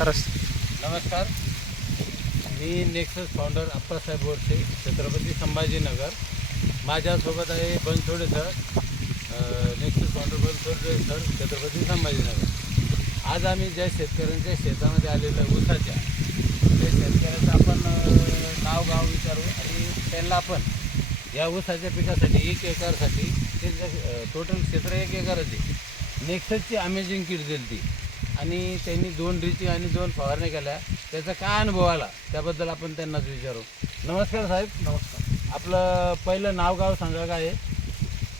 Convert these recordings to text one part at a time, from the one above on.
नमस्कार, मी nexus founder Appasaheb Borse, Chhatrapati Sambhajinagar. माझ्यासोबत आहे Bansode sir, nexus founder Bansode sir, Chhatrapati Sambhajinagar. आज आम्ही ज्या शेतकऱ्यांच्या शेतामध्ये आलेलं आहे ऊसाच्या, त्या शेतकऱ्याचं आपण नाव विचारू आणि त्यांना आपण या ऊसाच्या पिकासाठी 1 एकरसाठी त्यांचं टोटल क्षेत्र 1 एकरच आहे. नेक्ससची अमेझिंग किट दिली ती आणि त्यांनी 2 ड्रिचिंग आणि 2 फवारण्या केल्या. त्याचा काय अनुभव आला त्याबद्दल आपण त्यांनाच विचारू. नमस्कार साहेब. नमस्कार. आपलं पहिलं नाव सांगा. काय आहे?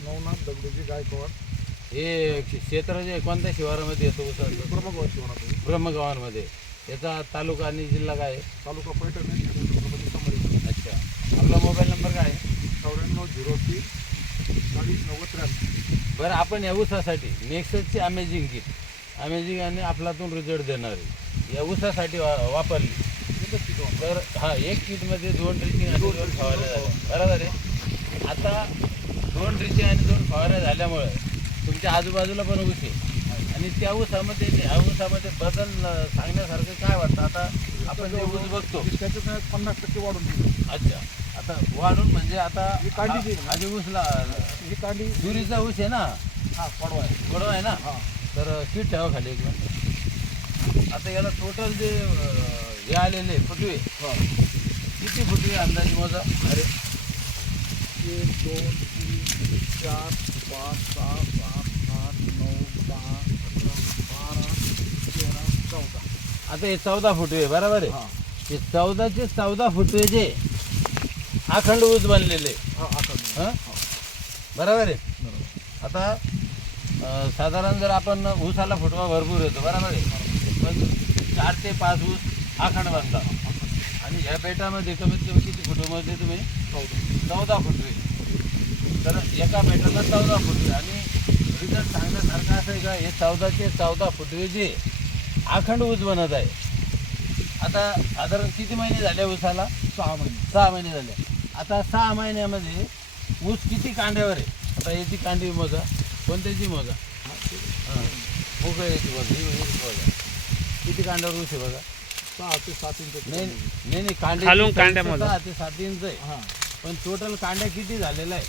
नवनाथ दगडूजी गायकवाड. हे क्षेत्र जे कोणत्या शिवारामध्ये येतो ऊसाचं? ब्रह्मगाव शिवारामध्ये. ब्रह्मगावांमध्ये. याचा तालुका आणि जिल्हा काय आहे? तालुका पैठण आहे, छत्रपती संभाजीनगर. अच्छा. आपला मोबाईल नंबर काय आहे? 9403 4090. बरं, आपण या ऊसासाठी नेक्ससची अमेझिंग किट आणि आपलातून रिझल्ट देणारी या ऊसासाठी वापरली. तर हा 1 किटमध्ये 2 ड्रिचिंग आणि 2 फवारण्या झाल्या, बरोबर आहे. आता 2 ड्रिचिंग आणि 2 फवारण्या झाल्यामुळे तुमच्या आजूबाजूला पण ऊस आहे आणि त्या ऊसामध्ये ह्या ऊसामध्ये बदल सांगण्यासारखं काय वाटतं? आता आपण जे ऊस बघतो त्याच्यात 50% वाढून दिली. अच्छा. आता वाढून म्हणजे आता कांडी आधी ऊसला ही कांडी तुरीचा ऊस आहे ना, पडवा आहे. बरोबर आहे ना. हां, तर किट ठेवा खाली एक मिनिट. आता याला टोटल जे हे आलेले फुटवे, किती फुटवे अंदाजे मोजा? अरे 1 2 3 4 5 6 7 8 9 10 11 12 13 14. आता हे 14 फुटवे, बरोबर आहे. हां हे 14चे 14 फुटवे जे अखंड ऊस बनलेले, हां बरोबर आहे. बरोबर. आता साधारण जर आपण ऊसाला फुटवा भरपूर येतो, बरोबर आहे, पण 4 ते 5 ऊस अखंड बनतात आणि ह्या बेटामध्ये कमीत कमी किती फुटवेमध्ये तुम्ही? 14 फुटवे. तर एका बेटाला 14 फुटवे आणि रिझल्ट सांगण्यासारखं असं आहे का? हे 14चे 14 फुटवे जे अखंड ऊस बनत आहे. आता साधारण किती महिने झाले ऊसाला? 6 महिने. 6 महिने झाले. आता 6 महिन्यामध्ये ऊस किती कांड्यावर आहे? आता याची कांडी मोजा, कोणत्याची मोजा? हां, मोकळं याची बघा, ही बघा किती कांड्यावर ऊस आहे बघा. 6 ते 7 इंच. नाही कांडे खालून कांड्या मोजा. 6 ते 7 इंच आहे. हां, पण टोटल कांड्या किती झालेल्या आहे?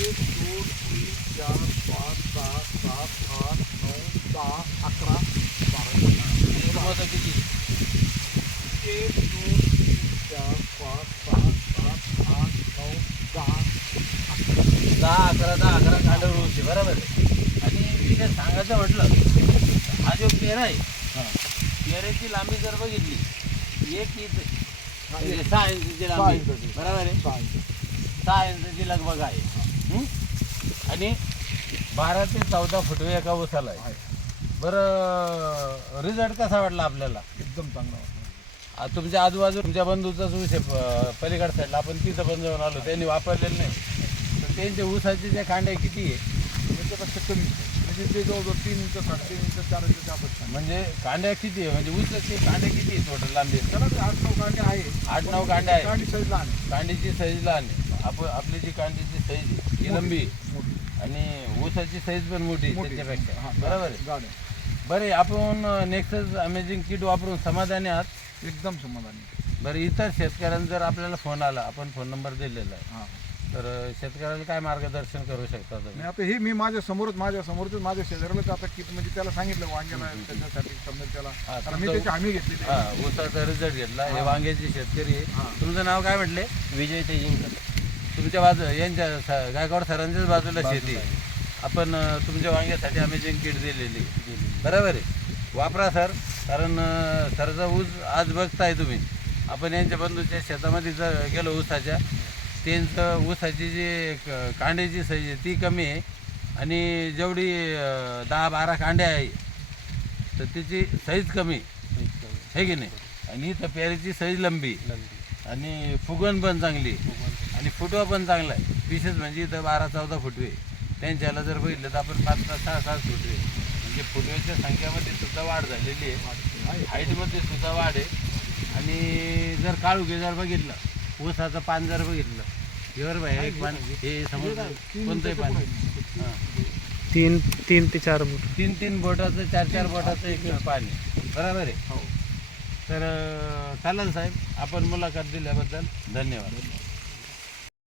1 2 3 4 5 6 7 8 9 10 11 12. मोजा किती? 1 2 3 4 5 6 7 8 9 10 10-11 कांड्यावर ऊस आहे, बरोबर आहे. आणि मी काय सांगायचं म्हटलं, हा जो पेरा आहे, पेऱ्याची लांबी जर बघितली 1 इंच म्हणजे 6 इंचची लांबी, बरोबर आहे. 6 इंचची लगभग आहे. आणि 12 ते 14 फुटवे एका ऊसाला आहे. बरं, रिझल्ट कसा वाटला आपल्याला? एकदम चांगला वाटला. तुमच्या आजूबाजू तुमच्या बंधूचाच ऊस आहे पलीकडे साईडला, आपण तिथं पण जाऊन आलो, त्यांनी वापरलेलं नाही. तर त्यांच्या ऊसाचे ज्या कांड्या किती आहे? त्याच्यापेक्षा कमी म्हणजे ते जवळजवळ 3 इंच 3.5 इंच 4 इंच त्यापेक्षा. म्हणजे कांड्या किती आहे? म्हणजे ऊसाचे कांड्या किती आहे टोटल लांबी? त्याला 8-9 कांडे आहे. 8-9 कांड्या आहे. कांडी साईज लहान आहे. कांडीची साईज लहान आहे. आपली जी कांडीची साईज ही लंबी आहे मोठी. आणि ऊसाची साईज पण मोठी आहे मोठी. त्याच्यापेक्षा, हां, बरोबर आहे. गाड आहे. बरं, आपण नेक्सस अमेझिंग किट वापरून समाधानी आहात? एकदम समाधानी. बरं, इतर शेतकऱ्यांना जर आपल्याला फोन आला, आपण फोन नंबर दिलेला आहे, हां, तर शेतकऱ्याला काय मार्गदर्शन करू शकता तुम्ही? आणि आता हे मी माझ्या समोरच माझ्या शेजारलाच आता किट म्हणजे त्याला सांगितलं वांग्याला त्याच्यासाठी समजा त्याला. हां, कारण मी तुमचं- त्याची हमी घेतली. हां, ऊसाचा रिझल्ट घेतला. हे वांग्याचे शेतकरी आहे. हां. तुमचं नाव काय म्हटले? विजय तेजिंकर. तुमच्या यांच्या गायकवाड सरांच्याच बाजूला शेती आहे. आपण तुमच्या वांग्यासाठी अमेझिंग किट दिलेली, बरोबर आहे. वापरा सर, कारण सरचा ऊस आज बघताय तुम्ही. आपण यांच्या बंधूच्या शेतामध्ये जर गेलो ऊसाच्या, त्यांचं ऊसाची जी कांड्याची साईज आहे ती कमी आहे आणि जेवढी 10-12 कांड्या आहे तर त्याची साईज कमी आहे की नाही. आणि इथं पेऱ्याची साईज लंबी आणि फुगण पण चांगली आणि फुटवा पण चांगला आहे. विशेष म्हणजे इथं 12-14 फुटवे, त्यांच्याला जर बघितलं तर आपण 5-6 फुटवे, म्हणजे फुटव्याच्या संख्येमध्ये सुद्धा वाढ झालेली आहे, हाईटमध्ये सुद्धा वाढ आहे. आणि जर काळुखे जर बघितलं, ऊसाचं पान जर बघितलं, एवर भाई एक पान हे समोर कोणतंही पान, हां 3 ते 4 बोट. 3 बोटाचं 4 बोटाचं एक पान आहे. बरोबर आहे. हो. तर चालेल साहेब, आपण मुलाखत दिल्याबद्दल धन्यवाद.